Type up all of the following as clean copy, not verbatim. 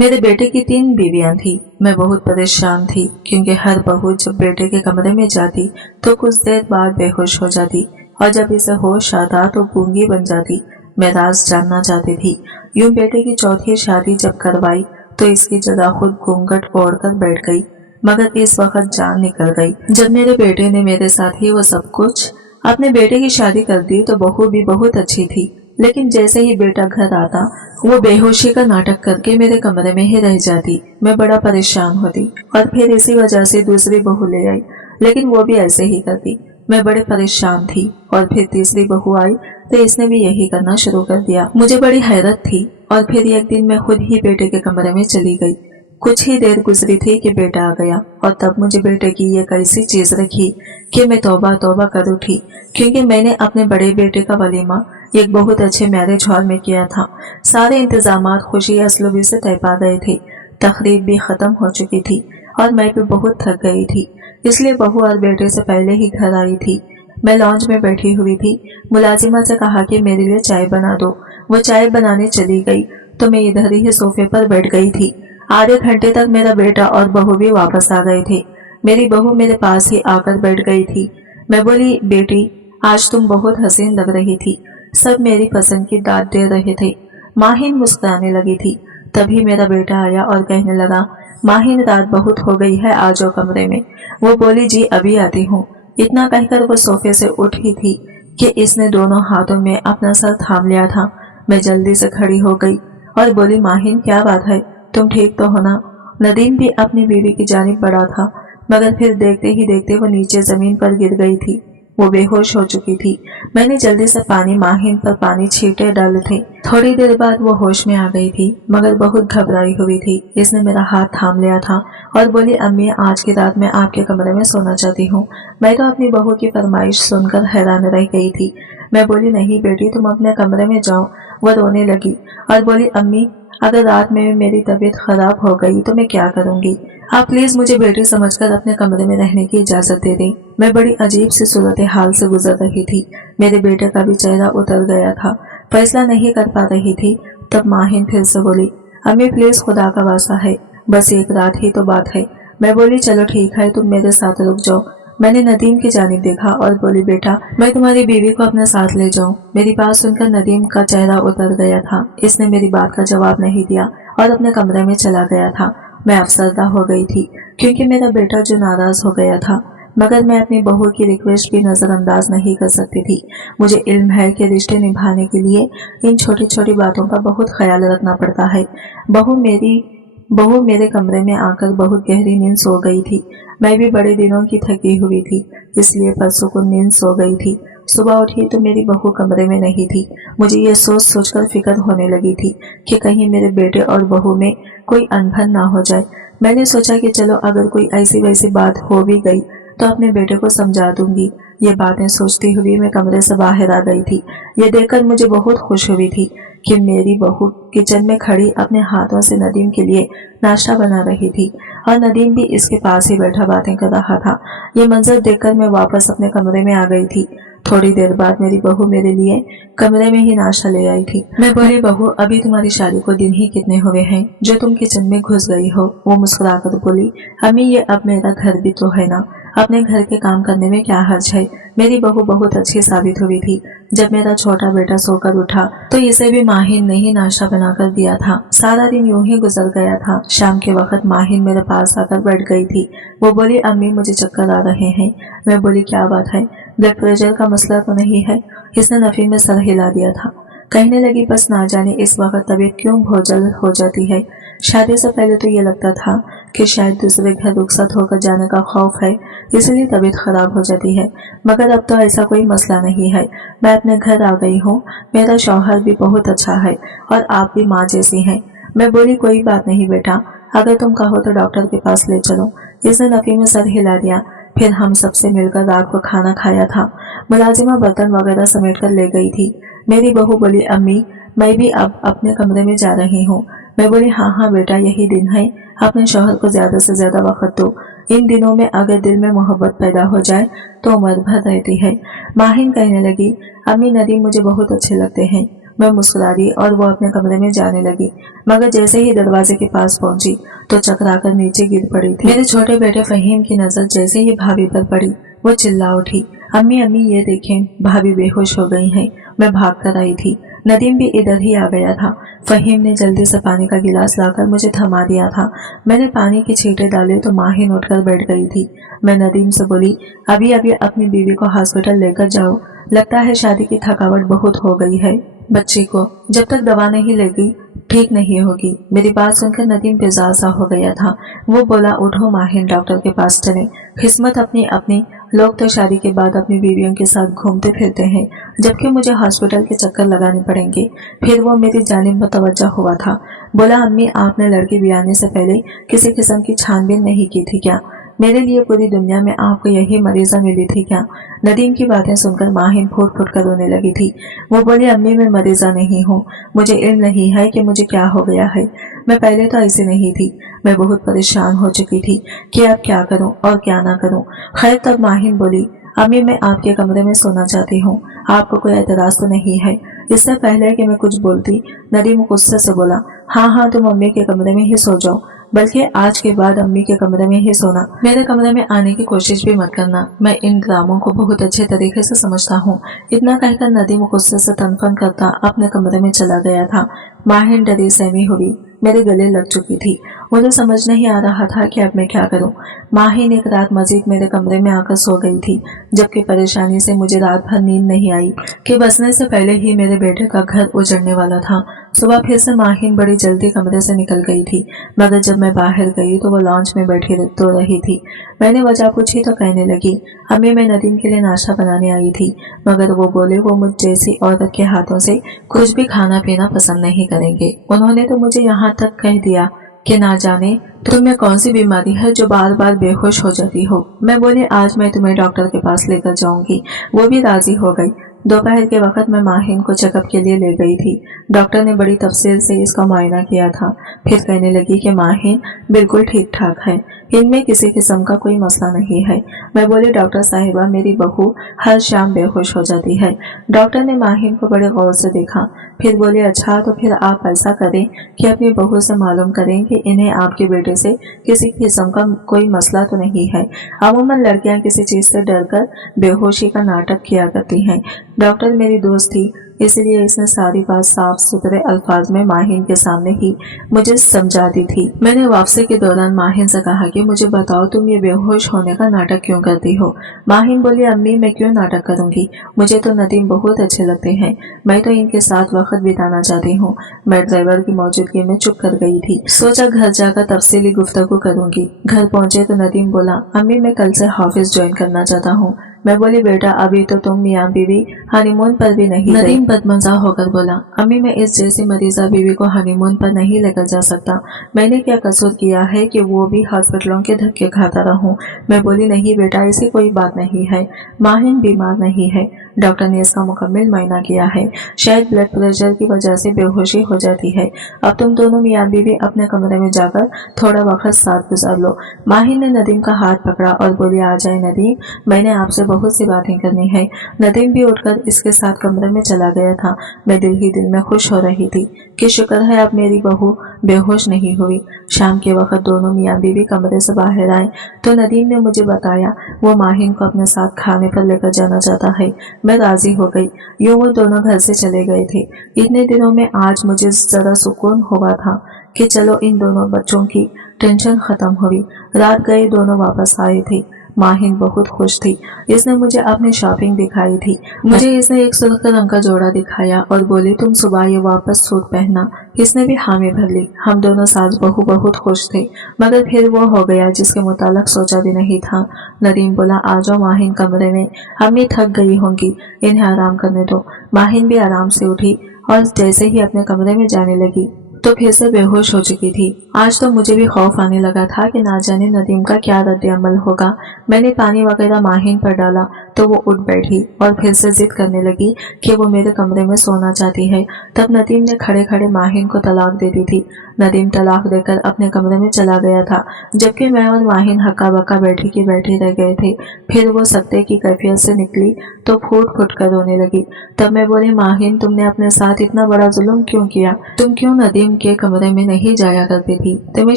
मेरे बेटे की 3 बीवियां थी। मैं बहुत परेशान थी क्योंकि हर बहू जब बेटे के कमरे में जाती तो कुछ देर बाद बेहोश हो जाती और जब इसे होश आता तो गूंगी बन जाती। मैं राज जानना चाहती थी। यूं बेटे की चौथी शादी जब करवाई तो इसकी जगह खुद घूंघट ओढ़कर बैठ गई, मगर इस वक्त जान निकल गई। जब मेरे बेटे ने मेरे साथ ही वो सब कुछ अपने बेटे की शादी कर दी तो बहू भी बहुत अच्छी थी, लेकिन जैसे ही बेटा घर आता वो बेहोशी का नाटक करके मेरे कमरे में ही रह जाती। मैं बड़ा परेशान होती और फिर इसी वजह से दूसरी बहू ले आई, लेकिन वो भी ऐसे ही करती। मैं बड़े परेशान थी और फिर तीसरी बहू आई तो इसने भी यही करना शुरू कर दिया। मुझे बड़ी हैरत थी और फिर एक दिन मैं खुद ही बेटे के कमरे में चली गई। कुछ ही देर गुजरी थी कि बेटा आ गया और तब मुझे बेटे की ये कैसी चीज रखी कि मैं तौबा तौबा कर उठी, क्योंकि मैंने अपने बड़े बेटे का वलीमा एक बहुत अच्छे मैरिज हॉल में किया था। सारे इंतजामात खुशी असलूबी से तय पा गए थे। तकरीब भी खत्म हो चुकी थी और मैं भी बहुत थक गई थी, इसलिए बहू और बेटे से पहले ही घर आई थी। मैं लॉन्ज में बैठी हुई थी। मुलाजिमा से कहा कि मेरे लिए चाय बना दो। वो चाय बनाने चली गई तो मैं इधर ही सोफे पर बैठ गई थी। आधे घंटे तक मेरा बेटा और बहू भी वापस आ गए थे। मेरी बहू मेरे पास ही आकर बैठ गई थी। मैं बोली, बेटी आज तुम बहुत हसीन लग रही थी। सब मेरी पसंद की दाद दे रहे थे। माहिन मुस्कुराने लगी थी। तभी मेरा बेटा आया और कहने लगा, माहिन रात बहुत हो गई है, आ जाओ कमरे में। वो बोली, जी अभी आती हूँ। इतना कहकर वो सोफे से उठी थी कि इसने दोनों हाथों में अपना सर थाम लिया था। मैं जल्दी से खड़ी हो गई और बोली, माहिन क्या बात है, तुम ठीक तो हो ना? नदीम भी अपनी बीवी की जानिब बढ़ा था, मगर फिर देखते ही देखते वो नीचे जमीन पर गिर गई थी। वो बेहोश हो चुकी थी। मैंने जल्दी से पानी माहिन पर पानी छींटे डाले थे। थोड़ी देर बाद वो होश में आ गई थी, मगर बहुत घबराई हुई थी। इसने मेरा हाथ थाम लिया था और बोली, अम्मी आज की रात मैं आपके कमरे में सोना चाहती हूँ। मैं तो अपनी बहू की फरमाइश सुनकर हैरान रह गई थी। मैं बोली, नहीं बेटी, तुम अपने कमरे में जाओ। वो रोने लगी और बोली, अम्मी अगर रात में मेरी तबीयत खराब हो गई तो मैं क्या करूंगी? आप प्लीज मुझे बेटी समझकर अपने कमरे में रहने की इजाजत दे दें। मैं बड़ी अजीब सी सूरत हाल से गुजर रही थी। मेरे बेटे का भी चेहरा उतर गया था। फैसला नहीं कर पा रही थी। तब माहिन फिर से बोली, अम्मी प्लीज खुदा का वास्ता है, बस एक रात ही तो बात है। मैं बोली, चलो ठीक है, तुम मेरे साथ रुक जाओ। मैंने नदीम की जानिब देखा और बोली, बेटा मैं तुम्हारी बीवी को अपने साथ ले जाऊं। मेरी बात सुनकर नदीम का चेहरा उतर गया था। इसने मेरी बात का जवाब नहीं दिया और अपने कमरे में चला गया था। मैं अफसरदा हो गई थी क्योंकि मेरा बेटा जो नाराज हो गया था, मगर मैं अपनी बहू की रिक्वेस्ट भी नजरअंदाज नहीं कर सकती थी। मुझे इल्म है कि रिश्ते निभाने के लिए इन छोटी छोटी बातों का बहुत ख्याल रखना पड़ता है। बहू मेरे कमरे में आकर बहुत गहरी नींद सो गई थी। मैं भी बड़े दिनों की थकी हुई थी, इसलिए परसों को नींद सो गई थी। सुबह उठी तो मेरी बहू कमरे में नहीं थी। मुझे ये सोच सोचकर फिक्र होने लगी थी कि कहीं मेरे बेटे और बहू में कोई अनबन ना हो जाए। मैंने सोचा कि चलो अगर कोई ऐसी वैसी बात हो भी गई तो अपने बेटे को समझा दूंगी। ये बातें सोचती हुई मैं कमरे से बाहर आ गई थी। ये देखकर मुझे बहुत खुश हुई थी कि मेरी बहू किचन में खड़ी अपने हाथों से नदीम के लिए नाश्ता बना रही थी और नदीम भी इसके पास ही बैठा बातें कर रहा था। ये मंजर देखकर मैं वापस अपने कमरे में आ गई थी। थोड़ी देर बाद मेरी बहू मेरे लिए कमरे में ही नाश्ता ले आई थी। मैं बोली, बहू अभी तुम्हारी शादी को दिन ही कितने हुए हैं जो तुम किचन में घुस गई हो? वो मुस्कुराकर बोली, अम्मी ये अब मेरा घर भी तो है ना, अपने घर के काम करने में क्या हर्ज है। मेरी बहू बहुत अच्छी साबित हुई थी। जब मेरा छोटा बेटा सोकर उठा तो इसे भी माहिन ने ही नाश्ता बनाकर दिया था। सारा दिन यूं ही गुजर गया था। शाम के वक्त माहिन मेरे पास आकर बैठ गई थी। वो बोली, अम्मी मुझे चक्कर आ रहे हैं। मैं बोली, क्या बात है, ब्लड प्रेशर का मसला तो नहीं है? इसने नफी में सर हिला दिया था। कहने लगी, बस ना जाने इस वक्त तबीयत क्यों भोजल हो जाती है। शादी से पहले तो ये लगता था कि शायद दूसरे घर रुखसत होकर जाने का खौफ है, इसलिए तबीयत खराब हो जाती है, मगर अब तो ऐसा कोई मसला नहीं है। मैं अपने घर आ गई हूँ। मेरा शौहर भी बहुत अच्छा है और आप भी माँ जैसी हैं। मैं बोली, कोई बात नहीं बेटा, अगर तुम कहो तो डॉक्टर के पास ले चलो। इसने नफी में सर हिला दिया। फिर हम सबसे मिलकर रात को खाना खाया था। मुलाजिमा बर्तन वगैरह समेट कर ले गई थी। मेरी बहू बोली, अम्मी मैं भी अब अपने कमरे में जा रही हूँ। मैं बोली, हाँ हाँ बेटा, यही दिन है, अपने शौहर को ज्यादा से ज्यादा वक्त दो। इन दिनों में अगर दिल में मोहब्बत पैदा हो जाए तो उम्र भर रहती है। माहिन कहने लगी, अम्मी नदीम मुझे बहुत अच्छे लगते हैं। मैं मुस्कुरा दी और वो अपने कमरे में जाने लगी, मगर जैसे ही दरवाजे के पास पहुंची तो चकराकर नीचे गिर पड़ी थी। मेरे छोटे बेटे फहीम की नजर जैसे ही भाभी पर पड़ी, वो चिल्ला उठी, अम्मी अम्मी ये देखें, भाभी बेहोश हो गई हैं। मैं भाग कर आई थी। नदीम भी इधर ही आ गया था। फहीम ने जल्दी से पानी का गिलास लाकर मुझे थमा दिया था। मैंने पानी की छींटे डाले तो माहिन उठकर बैठ गई थी। मैं नदीम से बोली, अभी अभी अपनी बीवी को हॉस्पिटल लेकर जाओ, लगता है शादी की थकावट बहुत हो गई है। बच्ची को जब तक दवा नहीं लेगी ठीक नहीं होगी। मेरी बात सुनकर नदीम बेजार सा हो गया था। वो बोला, उठो माहिन, डॉक्टर के पास चले। किस्मत अपनी अपनी, लोग तो शादी के बाद अपनी बीवियों के साथ घूमते फिरते हैं, जबकि मुझे हॉस्पिटल के चक्कर लगाने पड़ेंगे। फिर वो मेरी जानिब मुतवज्जा हुआ था। बोला, अम्मी आपने लड़की ब्याने से पहले किसी किस्म की छानबीन नहीं की थी क्या? मेरे लिए पूरी दुनिया में आपको यही मरीजा मिली थी क्या? नदीम की बातें सुनकर माहिन फूट फूट कर रोने लगी थी। वो बोली, अम्मी मैं मरीजा नहीं हूँ, मुझे इल्म नहीं है कि मुझे क्या हो गया है। मैं पहले तो ऐसी नहीं थी। मैं बहुत परेशान हो चुकी थी कि अब क्या करूं और क्या ना करूं। खैर तब माहिन बोली, अम्मी मैं आपके कमरे में सोना चाहती हूँ, आपको कोई एतराज तो नहीं है? इससे पहले कि मैं कुछ बोलती नदीम गुस्से से बोला, हाँ हाँ तुम अम्मी के कमरे में ही सो जाओ, बल्कि आज के बाद अम्मी के कमरे में ही सोना, मेरे कमरे में आने की कोशिश भी मत करना। मैं इन ड्रामों को बहुत अच्छे तरीके से समझता हूँ। इतना कहकर नदीम गुस्से से तनफन करता अपने कमरे में चला गया था। माहिन डरी सहमी हुई मेरे गले लग चुकी थी। मुझे समझ नहीं आ रहा था कि अब मैं क्या करूं। माहिन एक रात मजीद मेरे कमरे में आकर सो गई थी, जबकि परेशानी से मुझे रात भर नींद नहीं आई कि बसने से पहले ही मेरे बेटे का घर उजड़ने वाला था। सुबह फिर से माहिन बड़ी जल्दी कमरे से निकल गई थी, मगर जब मैं बाहर गई तो वो लॉन्च में बैठी तो रही थी। मैंने वजह पूछी तो कहने लगी, अम्मी मैं नदीम के लिए नाश्ता बनाने आई थी, मगर वो बोले वो मुझ जैसी औरत के हाथों से कुछ भी खाना पीना पसंद नहीं करेंगे। उन्होंने तो मुझे यहाँ तक कह दिया कि ना जाने तुम्हें कौन सी बीमारी है जो बार बार बेहोश हो जाती हो। मैं बोली, आज मैं तुम्हें डॉक्टर के पास लेकर जाऊंगी। वो भी राजी हो गई। दोपहर के वक्त मैं माहिन को चेकअप के लिए ले गई थी। डॉक्टर ने बड़ी तफसील से इसका मुआयना किया था। फिर कहने लगी कि माहिन बिल्कुल ठीक ठाक है, इनमें किसी किस्म का कोई मसला नहीं है। मैं बोली, डॉक्टर साहिबा मेरी बहू हर शाम बेहोश हो जाती है। डॉक्टर ने माहिन को बड़े गौर से देखा, फिर बोले, अच्छा तो फिर आप ऐसा करें कि अपनी बहू से मालूम करें कि इन्हें आपके बेटे से किसी किस्म का कोई मसला तो नहीं है। अमूमन लड़कियां किसी चीज से डरकर बेहोशी का नाटक किया करती हैं। डॉक्टर मेरी दोस्त थी, इसलिए इसने सारी बात साफ सुथरे अल्फाज में माहिन के सामने ही मुझे समझा दी थी। मैंने वापसी के दौरान माहिन से कहा कि मुझे बताओ तुम ये बेहोश होने का नाटक क्यों करती हो। माहिन बोली, अम्मी मैं क्यों नाटक करूंगी, मुझे तो नदीम बहुत अच्छे लगते हैं, मैं तो इनके साथ वक्त बिताना चाहती हूँ। मैं ड्राइवर की मौजूदगी में चुप कर गई थी, सोचा घर जाकर तफसीली गुफ्तगू करूंगी। घर पहुंचे तो नदीम बोला, अम्मी मैं कल से ऑफिस ज्वाइन करना चाहता हूँ। मैं बोली, बेटा अभी तो तुम मियाँ बीवी हनीमून पर भी नहीं। नदीम बदमजा होकर बोला, अम्मी मैं इस जैसी मरीजा बीवी को हनीमून पर नहीं लेकर जा सकता। मैंने क्या कसूर किया है कि वो भी हॉस्पिटलों के धक्के खाता रहूं। मैं बोली, नहीं बेटा ऐसी कोई बात नहीं है, माहिन बीमार नहीं है, डॉक्टर ने इसका मुकम्मल मायना किया है, शायद ब्लड प्रेशर की वजह से बेहोशी हो जाती है। अब तुम दोनों मियाँ बीवी अपने कमरे में जाकर थोड़ा वक्त साथ गुजार लो। माहिन ने नदीम का हाथ पकड़ा और बोली, आ जाए नदीम, मैंने आपसे बहुत सी बातें करनी है। नदीम भी उठकर इसके साथ कमरे में चला गया था। मैं दिल ही दिल में खुश हो रही थी कि शुक्र है अब मेरी बहू बेहोश नहीं हुई। शाम के वक्त दोनों मियाँ बीवी कमरे से बाहर आए तो नदीम ने मुझे बताया वो माहिन को अपने साथ खाने पर लेकर जाना चाहता है। मैं राजी हो गई। यूं वो दोनों घर से चले गए थे। इतने दिनों में आज मुझे जरा सुकून हुआ था कि चलो इन दोनों बच्चों की टेंशन खत्म हुई। रात गए दोनों वापस आए थे। माहिन बहुत खुश थी। इसने मुझे अपनी शॉपिंग दिखाई थी। मुझे इसने एक सुर्ख रंग का जोड़ा दिखाया और बोली, तुम सुबह ये वापस सूट पहनना। इसने भी हामी भर ली। हम दोनों सास बहू बहुत खुश थे, मगर फिर वो हो गया जिसके मुतालिक सोचा भी नहीं था। नदीम बोला, आ जाओ माहिन कमरे में, अम्मी थक गई होंगी, इन्हें आराम करने दो। माहिन भी आराम से उठी और जैसे ही अपने कमरे में जाने लगी तो फिर से बेहोश हो चुकी थी। आज तो मुझे भी खौफ आने लगा था कि ना जाने नदीम का क्या रद्द अमल होगा। मैंने पानी वगैरह माहिन पर डाला तो वो उठ बैठी और फिर से जिद करने लगी कि वो मेरे कमरे में सोना चाहती है। तब नदीम ने खड़े खड़े माहिन को तलाक दे दी थी। नदीम तलाक देकर अपने कमरे में चला गया था, जबकि मैं और माहिन हक्का बक्का बैठी की बैठी रह गए थे। फिर वो सत्ते की कैफियत से निकली तो फूट फूट कर रोने लगी। तब मैं बोली, माहिन तुमने अपने साथ इतना बड़ा जुल्म क्यों किया? तुम क्यों नदीम के कमरे में नहीं जाया करती थी? तुम्हें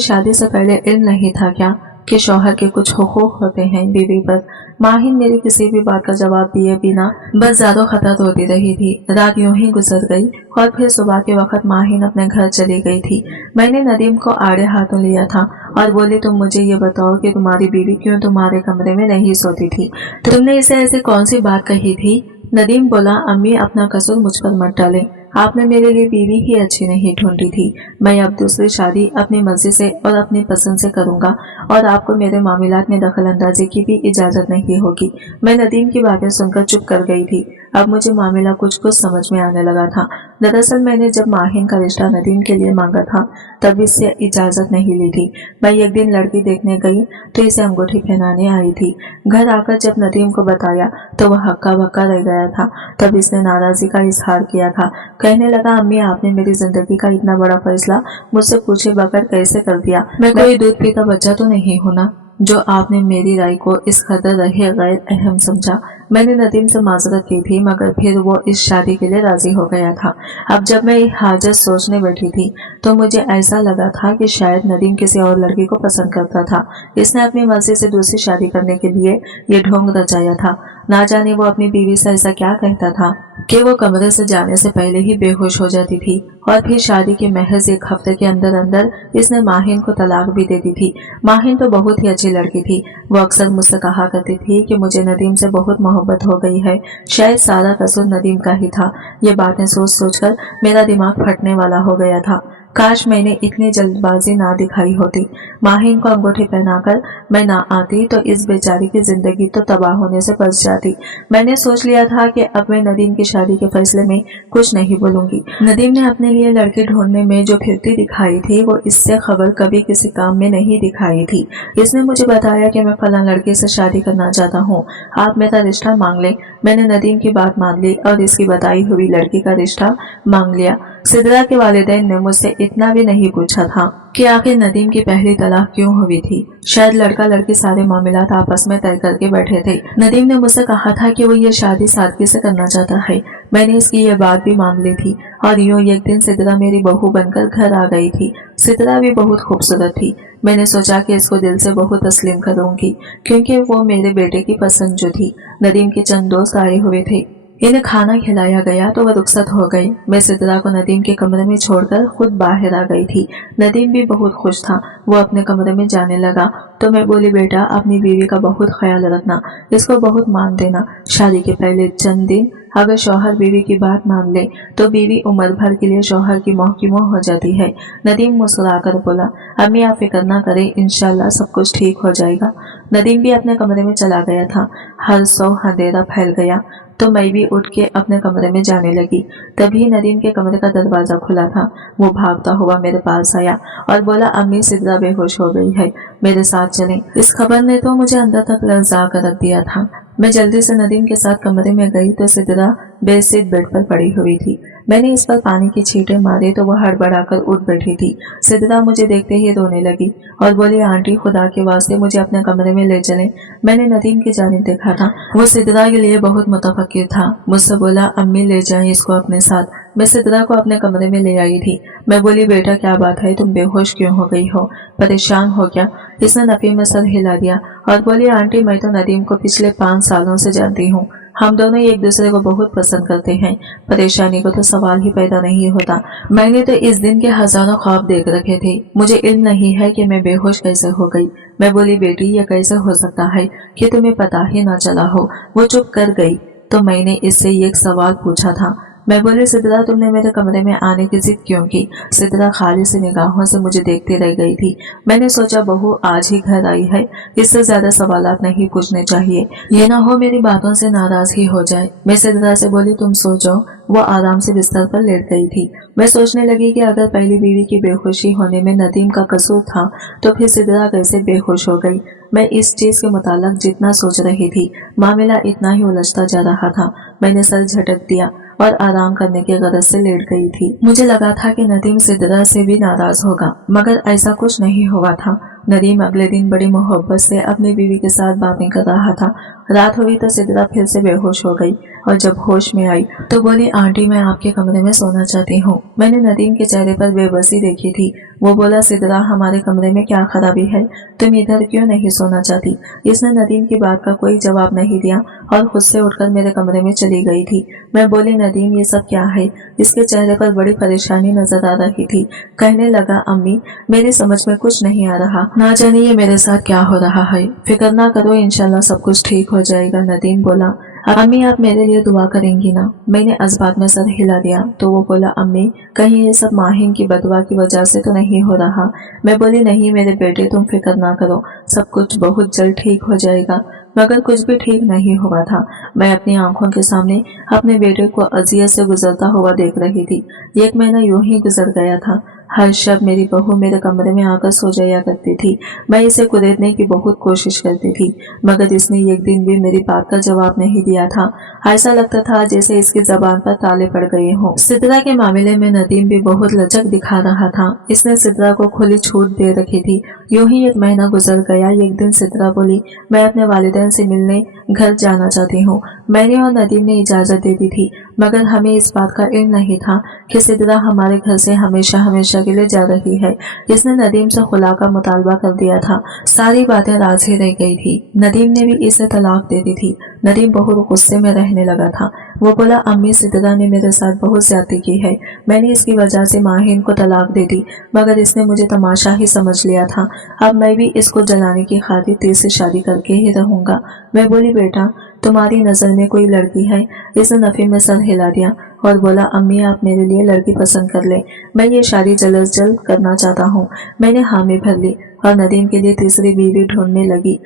शादी से पहले इल्म नहीं था क्या कि शौहर के कुछ हुकूक होते हैं बीवी पर? माहिन मेरी किसी भी बात का जवाब दिए बिना बस ज़्यादा खतरा होती रही थी। रात यूं ही गुजर गई और फिर सुबह के वक्त माहिन अपने घर चली गई थी। मैंने नदीम को आड़े हाथों लिया था और बोली, तुम मुझे ये बताओ कि तुम्हारी बीवी क्यों तुम्हारे कमरे में नहीं सोती थी? तुमने इसे ऐसी कौन सी बात कही थी? नदीम बोला, अम्मी अपना कसूर मुझ पर मत डालें, आपने मेरे लिए बीवी ही अच्छी नहीं ढूंढी थी। मैं अब दूसरी शादी अपनी मर्जी से और अपनी पसंद से करूंगा और आपको मेरे मामलात में दखल अंदाजी की भी इजाजत नहीं होगी। मैं नदीम की बातें सुनकर चुप कर गई थी। अब मुझे मामला कुछ कुछ समझ में आने लगा था। दरअसल मैंने जब माहिन का रिश्ता नदीम के लिए मांगा था तब इससे इजाजत नहीं ली थी। मैं एक दिन लड़की देखने गई तो इसे अंगूठी पहनाने आई थी। घर आकर जब नदीम को बताया तो वह हक्का बक्का रह गया था। तब इसने नाराजगी का इजहार किया था। कहने लगा, अम्मी आपने मेरी जिंदगी का इतना बड़ा फैसला मुझसे पूछे बगैर कैसे कर दिया? मैं कोई दूध पीता बच्चा तो नहीं हूं ना जो आपने मेरी राय को इस कदर रहे गैर अहम समझा। मैंने नदीम से माजरत की थी मगर फिर वो इस शादी के लिए राजी हो गया था। अब जब मैं हाजत सोचने बैठी थी तो मुझे ऐसा लगा था कि शायद नदीम किसी और लड़की को पसंद करता था। इसने अपनी मर्जी से दूसरी शादी करने के लिए ये ढोंग रचाया था। ना जाने वो अपनी बीवी से ऐसा क्या कहता था कि वो कमरे से जाने से पहले ही बेहोश हो जाती थी और फिर शादी के महज एक हफ्ते के अंदर अंदर इसने माहिन को तलाक भी दे दी थी। माहिन तो बहुत ही अच्छी लड़की थी। वो अक्सर मुझसे कहा करती थी कि मुझे नदीम से बहुत मोहब्बत हो गई है, शायद सारा कसूर नदीम का ही था। ये बातें सोच सोचकर मेरा दिमाग फटने वाला हो गया था। काश मैंने इतनी जल्दबाजी ना दिखाई होती। माहिन को अंगूठी पहनाकर मैं ना आती तो इस बेचारी की जिंदगी तो तबाह होने से बच जाती। मैंने सोच लिया था कि अब मैं नदीम की शादी के फैसले में कुछ नहीं बोलूंगी। नदीम ने अपने लिए लड़की ढूंढने में जो फिरती दिखाई थी वो इससे खबर कभी किसी काम में नहीं दिखाई थी। इसने मुझे बताया कि मैं फलां लड़के से शादी करना चाहता हूँ, आप मेरा रिश्ता मांग लें। मैंने नदीम की बात मान ली और इसकी बताई हुई लड़की का रिश्ता मांग लिया। सिद्रा के वालिदैन ने मुझसे इतना भी नहीं पूछा था कि आखिर नदीम की पहली तलाक क्यों हुई थी। शायद लड़का लड़की सारे मामलात आपस में तय करके बैठे थे। नदीम ने मुझसे कहा था कि वो ये शादी सादगी से करना चाहता है। मैंने इसकी ये बात भी मान ली थी और यूं एक दिन सिद्रा मेरी बहू बनकर घर आ गई थी। सिद्रा भी बहुत खूबसूरत थी। मैंने सोचा कि इसको दिल से बहुत तस्लीम करूंगी क्योंकि वो मेरे बेटे की पसंद जो थी। नदीम के चंद दोस्त आए हुए थे। इन्हें खाना खिलाया गया तो वह रुखसत हो गई। मैं सिद्रा को नदीम के कमरे में छोड़कर खुद बाहर आ गई थी। नदीम भी बहुत खुश था। वो अपने कमरे में जाने लगा तो मैं बोली, बेटा अपनी बीवी का बहुत ख्याल रखना, इसको बहुत मान देना। शादी के पहले चंद दिन अगर शौहर बीवी की बात मान ले तो बीवी उम्र भर के लिए शौहर की मोह की मोह हो जाती है। नदीम मुस्कुराकर बोला, अम्मी आप फिक्र ना करें, इंशाल्लाह सब कुछ ठीक हो जाएगा। नदीम भी अपने कमरे में चला गया था। हर सौ अंधेरा फैल गया तो मैं भी उठ के अपने कमरे में जाने लगी। तभी नदीम के कमरे का दरवाजा खुला था। वो भागता हुआ मेरे पास आया और बोला, अम्मी सिद्रा बेहोश हो गई है, मेरे साथ चलें। इस खबर ने तो मुझे अंदर तक लर्जा कर रख दिया था। मैं जल्दी से नदीम के साथ कमरे में गई तो सिद्रा बेसित बेड पर पड़ी हुई थी। मैंने इस पर पानी की छींटे मारे तो वह हड़बड़ाकर उठ बैठी थी। सिद्रा मुझे देखते ही रोने लगी और बोली, आंटी खुदा के वास्ते मुझे अपने कमरे में ले चलें। मैंने नदीम की जानिब देखा था। वो सिद्रा के लिए बहुत मुतफक्किर था। मुझसे बोला, अम्मी ले जाएं इसको अपने साथ। मैं सिद्रा को अपने कमरे में ले आई थी। मैं बोली, बेटा क्या बात है, तुम बेहोश क्यों हो गई हो, परेशान हो क्या? इसने नफी में सर हिला दिया और बोली, आंटी मैं तो नदीम को पिछले 5 सालों से जानती हूँ। हम दोनों एक दूसरे को बहुत पसंद करते हैं। परेशानी को तो सवाल ही पैदा नहीं होता। मैंने तो इस दिन के हजारों ख्वाब देख रखे थे। मुझे इल्म नहीं है कि मैं बेहोश कैसे हो गई। मैं बोली, बेटी ये कैसे हो सकता है कि तुम्हें पता ही ना चला हो? वो चुप कर गई तो मैंने इससे एक सवाल पूछा था, मैं बोली सिद्रा तुमने मेरे कमरे में आने की जिद क्यों की। सिद्रा खाली सी निगाहों से मुझे देखती रह गई थी। मैंने सोचा बहू आज ही घर आई है, इससे ज्यादा सवालात नहीं पूछने चाहिए, ये ना हो मेरी बातों से नाराजगी हो जाए। मैं सिद्रा से बोली तुम सो जाओ। वो आराम से बिस्तर पर लेट गई थी। मैं सोचने लगी कि अगर पहली बीवी की बेहोशी होने में नदीम का कसूर था तो फिर सिद्रा कैसे बेहोश हो गई। मैं इस चीज के मुताल्लिक जितना सोच रही थी मामला इतना ही उलझता जा रहा था। मैंने सर झटक दिया और आराम करने की गरज से लेट गई थी। मुझे लगा था कि नदीम सिद्रा से भी नाराज होगा, मगर ऐसा कुछ नहीं हुआ था। नदीम अगले दिन बड़ी मोहब्बत से अपनी बीवी के साथ बातें कर रहा था। रात हुई तो सिद्रा फिर से बेहोश हो गई और जब होश में आई तो बोली आंटी मैं आपके कमरे में सोना चाहती हूँ। मैंने नदीम के चेहरे पर बेबसी देखी थी। वो बोला सिद्रा हमारे कमरे में क्या खराबी है, तुम इधर क्यों नहीं सोना चाहती। इसने नदीम की बात का कोई जवाब नहीं दिया और खुद से उठकर मेरे कमरे में चली गई थी। मैं बोली नदीम ये सब क्या है। इसके चेहरे पर बड़ी परेशानी नजर आ रही थी। कहने लगा अम्मी मेरी समझ में कुछ नहीं आ रहा, ना जाने ये मेरे साथ क्या हो रहा है। फिक्र ना करो इंशाल्लाह सब कुछ ठीक हो जाएगा। नदीम बोला अम्मी आप मेरे लिए दुआ करेंगी ना। मैंने असबात में सर हिला दिया तो वो बोला अम्मी कहीं ये सब माहिन की बदवा की वजह से तो नहीं हो रहा। मैं बोली नहीं मेरे बेटे तुम फिक्र ना करो, सब कुछ बहुत जल्द ठीक हो जाएगा। मगर कुछ भी ठीक नहीं हुआ था। मैं अपनी आंखों के सामने अपने बेटे को अजियत से गुजरता हुआ देख रही थी। 1 महीना यूं ही गुजर गया था। हर शब मेरी बहू मेरे कमरे में आकर सो जाया करती थी। मैं इसे कुरेदने की बहुत कोशिश करती थी, मगर इसने एक दिन भी मेरी बात का जवाब नहीं दिया था। ऐसा लगता था जैसे इसकी जबान पर ताले पड़ गए हों। सिद्रा के मामले में नदीम भी बहुत लचक दिखा रहा था। इसने सिद्रा को खुली छूट दे रखी थी। यूं ही 1 महीना गुजर गया। एक दिन सिद्रा बोली मैं अपने वालिदैन से मिलने घर जाना चाहती हूँ। मैंने और नदीम ने इजाजत दे दी थी, मगर हमें इस बात का इल्म नहीं था कि सिद्रा हमारे घर से हमेशा हमेशा के लिए जा रही है। इसने नदीम से खुला का मुतालबा कर दिया था। सारी बातें राज ही रह गई थी। नदीम ने भी इसे तलाक दे दी थी। नदीम बहुत गुस्से में रहने लगा था। वो बोला अम्मी सिद्रा ने मेरे साथ बहुत ज्यादती की है। मैंने इसकी वजह से माहिन को तलाक दे दी, मगर इसने मुझे तमाशा ही समझ लिया था। अब मैं भी इसको जलाने की खातिर तेज से शादी करके ही रहूंगा। मैं बोली बेटा तुम्हारी नजर में कोई लड़की है। इसने नफी में सर हिला दिया और बोला अम्मी आप मेरे लिए लड़की पसंद कर ले, मैं ये शादी जल्द अज जल्द करना चाहता हूँ। मैंने हामी भर ली और नदीम के लिए तीसरी बीवी ढूंढने लगी,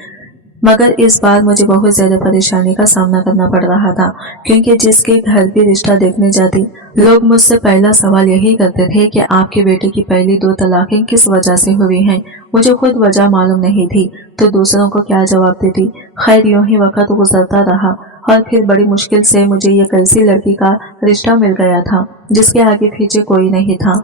मगर इस बार मुझे बहुत ज्यादा परेशानी का सामना करना पड़ रहा था, क्योंकि जिसके घर भी रिश्ता देखने जाती लोग मुझसे पहला सवाल यही करते थे कि आपके बेटे की पहली 2 तलाकें किस वजह से हुई हैं। मुझे खुद वजह मालूम नहीं थी तो दूसरों को क्या जवाब देती। खैर यूं ही वक्त गुजरता रहा और फिर बड़ी मुश्किल से मुझे एक ऐसी लड़की का रिश्ता मिल गया था जिसके आगे पीछे कोई नहीं था।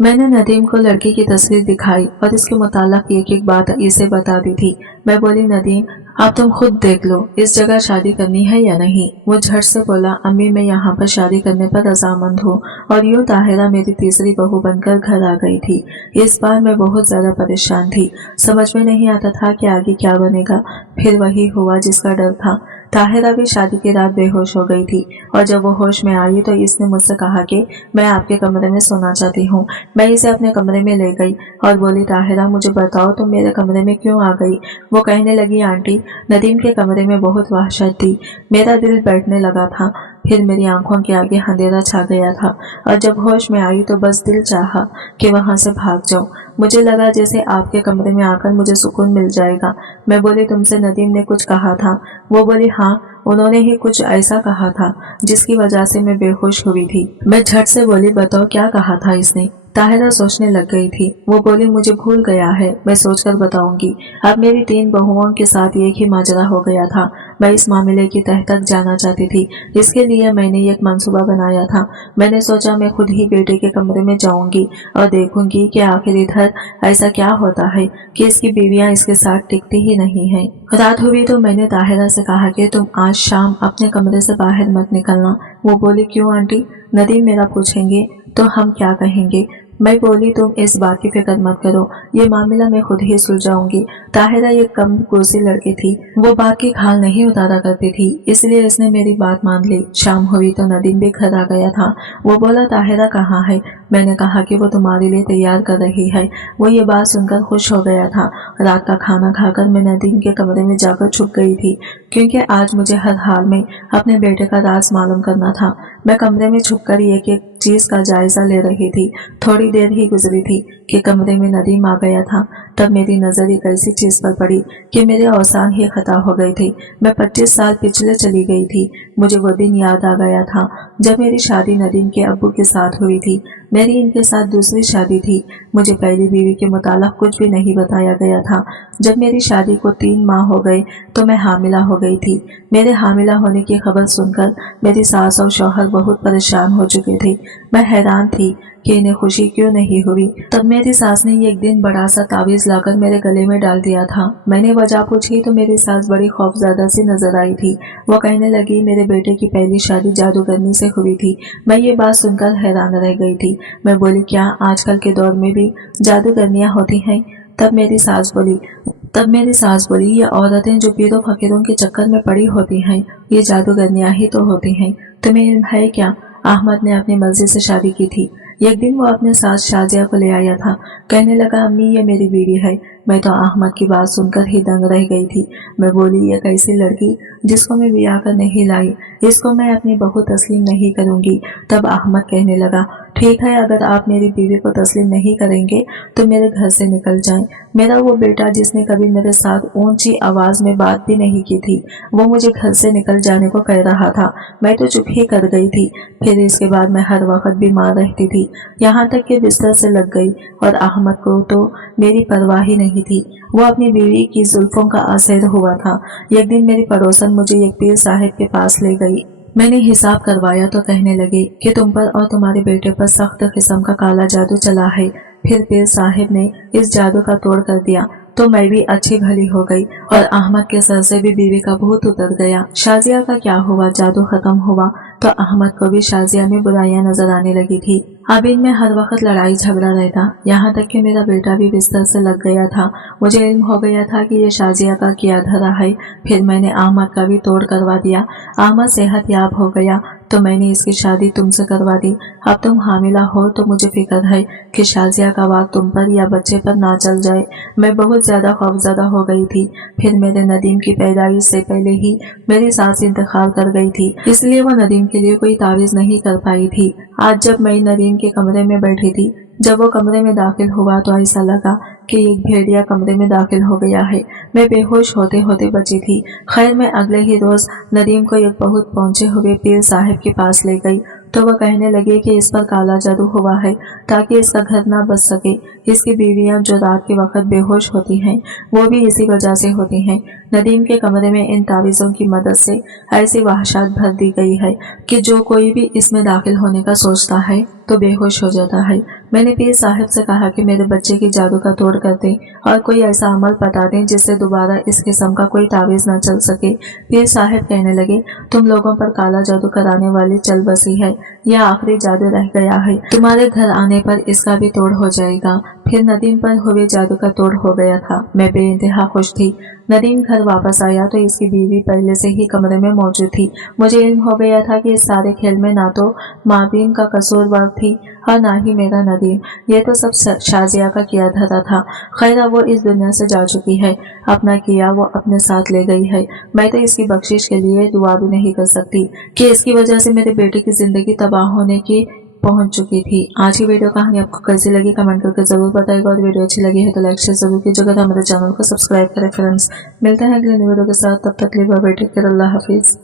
मैंने नदीम को लड़की की तस्वीर दिखाई और इसके मुताल्लिक एक बात इसे बता दी थी। मैं बोली नदीम अब तुम खुद देख लो इस जगह शादी करनी है या नहीं। वो झट से बोला अम्मी मैं यहाँ पर शादी करने पर रजामंद हूँ। और यूं ताहिरा मेरी तीसरी बहू बनकर घर आ गई थी। इस बार मैं बहुत ज्यादा परेशान थी। समझ में नहीं आता था कि आगे क्या बनेगा। फिर वही हुआ जिसका डर था। ताहिरा भी शादी की रात बेहोश हो गई थी और जब वो होश में आई तो इसने मुझसे कहा कि मैं आपके कमरे में सोना चाहती हूँ। मैं इसे अपने कमरे में ले गई और बोली ताहिरा मुझे बताओ तुम मेरे कमरे में क्यों आ गई। वो कहने लगी आंटी नदीम के कमरे में बहुत वहशत थी। मेरा दिल बैठने लगा था। फिर मेरी आंखों के आगे अंधेरा छा गया था और जब होश में आई तो बस दिल चाहा कि वहां से भाग जाऊं। मुझे लगा जैसे आपके कमरे में आकर मुझे सुकून मिल जाएगा। मैं बोली तुमसे नदीम ने कुछ कहा था। वो बोली हाँ उन्होंने ही कुछ ऐसा कहा था जिसकी वजह से मैं बेहोश हुई थी। मैं झट से बोली बताओ क्या कहा था इसने। ताहिरा सोचने लग गई थी। वो बोली मुझे भूल गया है, मैं सोचकर बताऊंगी। अब मेरी 3 बहुओं के साथ एक ही माजरा हो गया था। मैं इस मामले की तह तक जाना चाहती थी। इसके लिए मैंने एक मंसूबा बनाया था। मैंने सोचा मैं खुद ही बेटे के कमरे में जाऊंगी और देखूंगी कि आखिर इधर ऐसा क्या होता है कि इसकी बीवियां इसके साथ टिकती ही नहीं है। रात हुई तो मैंने ताहिरा से कहा कि तुम आज शाम अपने कमरे से बाहर मत निकलना। वो बोली क्यों आंटी। नदीम मेरा पूछेंगे तो हम क्या कहेंगे। मैं बोली तुम इस बात की फिक्र मत करो, ये मामला मैं खुद ही सुलझाऊंगी। ताहिरा एक कम कोसी लड़की थी, वो बात की खाल नहीं उतारा करती थी, इसलिए इसने मेरी बात मान ली। शाम हुई तो नदीम भी घर आ गया था। वो बोला ताहिरा कहाँ है? मैंने कहा कि वो तुम्हारे लिए तैयार कर रही है। वो ये बात सुनकर खुश हो गया था। रात का खाना खाकर मैं नदीम के कमरे में जाकर छुप गई थी, क्योंकि आज मुझे हर हाल में अपने बेटे का राज मालूम करना था। मैं कमरे में छुपकर एक एक चीज का जायजा ले रही थी। थोड़ी देर ही गुजरी थी कि कमरे में नदीम आ गया था। तब मेरी नजर एक ऐसी चीज पर पड़ी कि मेरे औसान ही खता हो गई थी। मैं 25 साल पिछले चली गई थी। मुझे वो दिन याद आ गया था जब मेरी शादी नदीम के अब्बू के साथ हुई थी। मेरी इनके साथ दूसरी शादी थी। मुझे पहली बीवी के मुताल्लिक़ कुछ भी नहीं बताया गया था। जब मेरी शादी को 3 माह हो गए तो मैं हामिला हो गई थी। मेरे हामिला होने की खबर सुनकर मेरी सास और शौहर बहुत परेशान हो चुके थे। मैं हैरान थी कि इन्हें खुशी क्यों नहीं हुई। तब मेरी सास ने एक दिन बड़ा सा तावीज लाकर मेरे गले में डाल दिया था। मैंने वजह पूछी तो मेरी सास बड़ी खौफजदा सी नजर आई थी। वो कहने लगी मेरे बेटे की पहली शादी जादूगरनी से हुई थी। मैं ये बात सुनकर हैरान रह गई थी। मैं बोली क्या आजकल के दौर में भी जादूगरनियां होती हैं? तब मेरी सास बोली ये औरतें जो पीरों फकीरों के चक्कर में पड़ी होती हैं, ये जादूगरनियां ही तो होती हैं। तुम्हें इल्म है क्या? अहमद ने अपनी मर्जी से शादी की थी। एक दिन वो अपने साथ शाजिया को ले आया था। कहने लगा अम्मी ये मेरी बीवी है। मैं तो अहमद की बात सुनकर ही दंग रह गई थी। मैं बोली ये कैसी लड़की जिसको मैं ब्याह कर नहीं लाई, इसको मैं अपनी बहू तस्लीम नहीं करूंगी। तब अहमद कहने लगा ठीक है, अगर आप मेरी बीवी को तस्लीम नहीं करेंगे तो मेरे घर से निकल जाएं। मेरा वो बेटा जिसने कभी मेरे साथ ऊंची आवाज में बात भी नहीं की थी, वो मुझे घर से निकल जाने को कह रहा था। मैं तो चुप ही कर गई थी। फिर इसके बाद मैं हर वक्त बीमार रहती थी, यहाँ तक कि बिस्तर से लग गई। और अहमद को तो मेरी परवाह ही नहीं थी। वो अपनी बीवी की जुल्फों का असर हुआ था। एक दिन मेरी पड़ोसन मुझे एक पीर साहिब के पास ले गई। मैंने हिसाब करवाया तो कहने लगे कि तुम पर और तुम्हारे बेटे पर सख्त किस्म का काला जादू चला है। फिर पीर साहिब ने इस जादू का तोड़ कर दिया तो मैं भी अच्छी भली हो गई और अहमद के सर से भी बीवी का भूत उतर गया। शाजिया का क्या हुआ? जादू खत्म हुआ तो अहमद को भी शाजिया में बुराइयां नजर आने लगी थी। अब इनमें हर वक्त लड़ाई झगड़ा रहता, यहाँ तक कि मेरा बेटा भी बिस्तर से लग गया था। मुझे इल्म हो गया था कि ये शाजिया का किया धरा है। फिर मैंने अहमद का भी तोड़ करवा दिया। अहमद सेहत याब हो गया तो मैंने इसकी शादी तुमसे करवा दी। अब तुम हामिला हो तो मुझे फिक्र है कि शाजिया का वाक तुम पर या बच्चे पर ना चल जाए। मैं बहुत ज्यादा खौफजदा हो गई थी। फिर मेरे नदीम की पैदाइश से पहले ही मेरी सास इंतकाल कर गई थी, इसलिए वो नदीम के लिए कोई तावीज नहीं कर पाई थी। आज जब मैं नदीम के कमरे में बैठी थी, जब वो कमरे में दाखिल हुआ तो ऐसा लगा कि एक भेड़िया कमरे में दाखिल हो गया है। मैं बेहोश होते होते बची थी। खैर मैं अगले ही रोज नदीम को एक बहुत पहुंचे हुए पीर साहिब के पास ले गई तो वह कहने लगे कि इस पर काला जादू हुआ है ताकि इसका घर ना बच सके। इसकी बीवियां जो रात के वक्त बेहोश होती हैं वो भी इसी वजह से होती हैं। नदीम के कमरे में इन तावीज़ों की मदद से ऐसी वहशत भर दी गई है कि जो कोई भी इसमें दाखिल होने का सोचता है तो बेहोश हो जाता है। मैंने पीर साहिब से कहा कि मेरे बच्चे की जादू का तोड़ कर दें और कोई ऐसा अमल बता दें जिससे दोबारा इस किस्म का कोई तावीज़ न चल सके। पीर साहिब कहने लगे तुम लोगों पर काला जादू कराने वाली चल बसी है, यह आखिरी जादू रह गया है, तुम्हारे घर आने पर इसका भी तोड़ हो जाएगा। फिर नदीम पर हुए जादू का तोड़ हो गया था। मैं बेइंतहा खुश थी। नदीम घर वापस आया तो इसकी बीवी पहले से ही कमरे में मौजूद थी। मुझे इल्म हो गया था कि इस सारे खेल में ना तो माबीन का कसूरवार थी और ना ही मेरा नदीम। ये तो सब शाजिया का किया धरा था। खैर वो इस दुनिया से जा चुकी है, अपना किया वो अपने साथ ले गई है। मैं तो इसकी बख्शिश के लिए दुआ भी नहीं कर सकती कि इसकी वजह से मेरे बेटे की जिंदगी तबाह होने की पहुंच चुकी थी। आज की वीडियो कहानी आपको कैसी लगी कमेंट करके जरूर बताएगा और वीडियो अच्छी लगी है तो लाइक शेयर जरूर कीजिएगा। हमारे चैनल को सब्सक्राइब करें फ्रेंड्स। मिलते हैं अगले वीडियो के साथ, तब तक के लिए बाय बाय, टेक केयर, अल्लाह हाफिज।